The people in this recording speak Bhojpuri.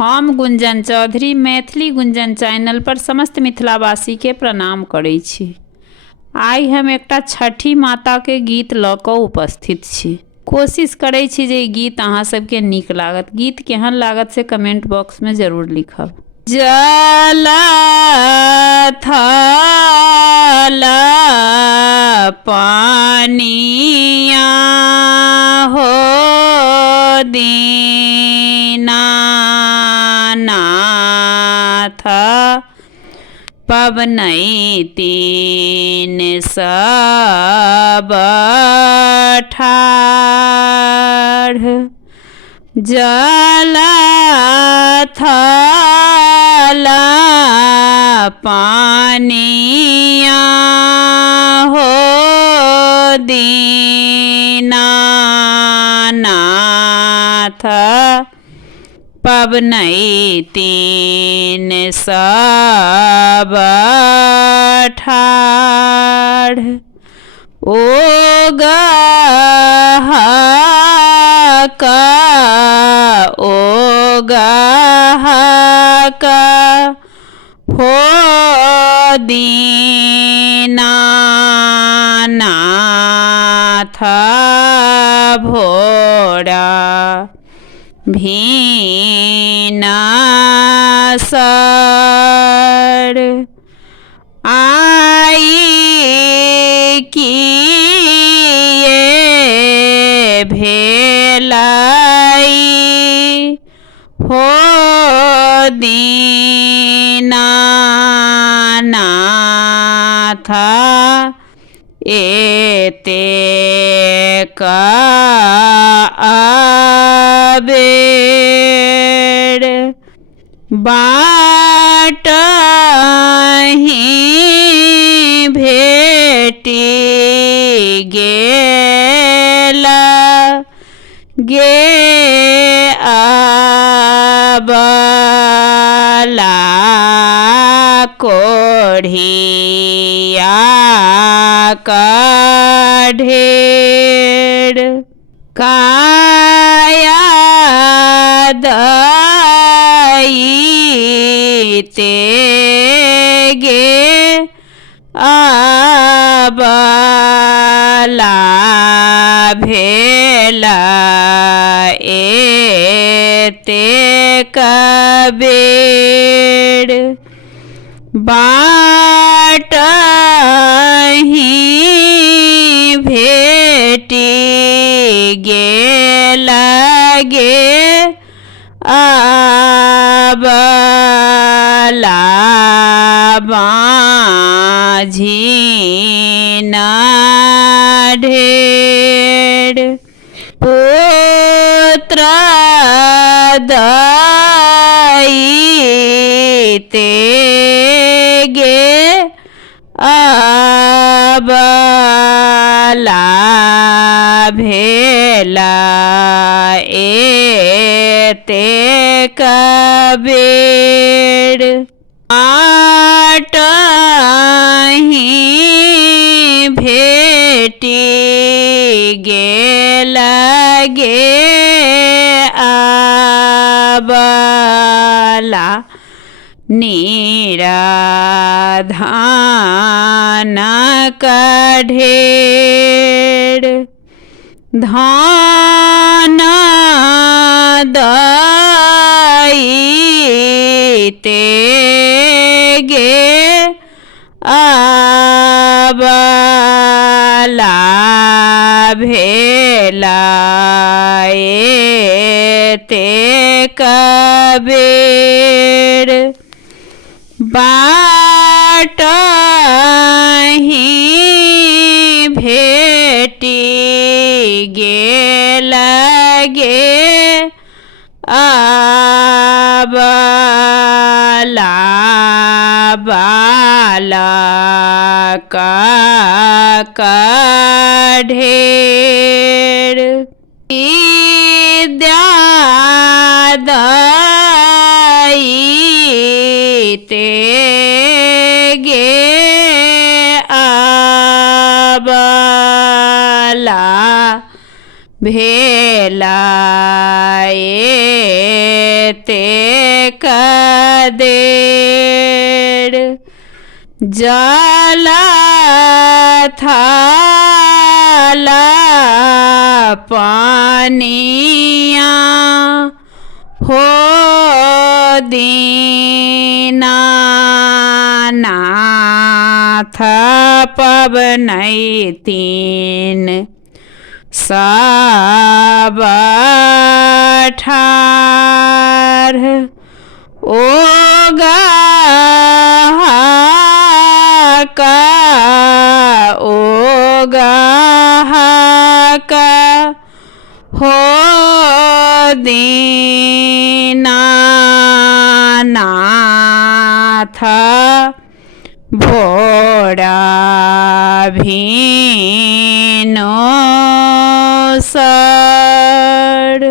हम गुंजन चौधरी मैथिली गुंजन चैनल पर समस्त मिथिलावासी के प्रणाम करै छी। आइ हम एकटा छठी माता के गीत लऽ कऽ उपस्थित छी। कोशिश करै छी जे ई गीत अहाँ सबके नीक लागत। गीत केहन लागत से कमेंट बॉक्स में जरूर लिखब। जल थल पानिया हो दीनानाथ पबनैतिन सब ठाढ़ जल थल पानिया हो दीनानाथ पबनैतिन सब ठाढ़ ओ गहक हो दीनानाथ भोरा भीनासर आई किए भेलाई हो दीनानाथ एतेक अबेर बाटहि भेटि गेल गे अबला कोढ़िया ढेर काया दईते गे अबला भेला एतेक बेर बाटहि भेटि गेल गे अबला बाँझिन ढेर पुत्र दईते गे अबला भेला एतेक बेर बाटहि भेटि गेल गे अबला निराधान ढेर धान दईते गे अबला भेला एतेक बेर बाटहि भेटि गेल गे अबला बालक ढेर विद्या दईते गे अबला भेला एतेक कदेर जल थाला पानिया हो दीनानाथ पवनैतीन सब ठार ओगा हो दीनानाथ भोरा भीनो सर।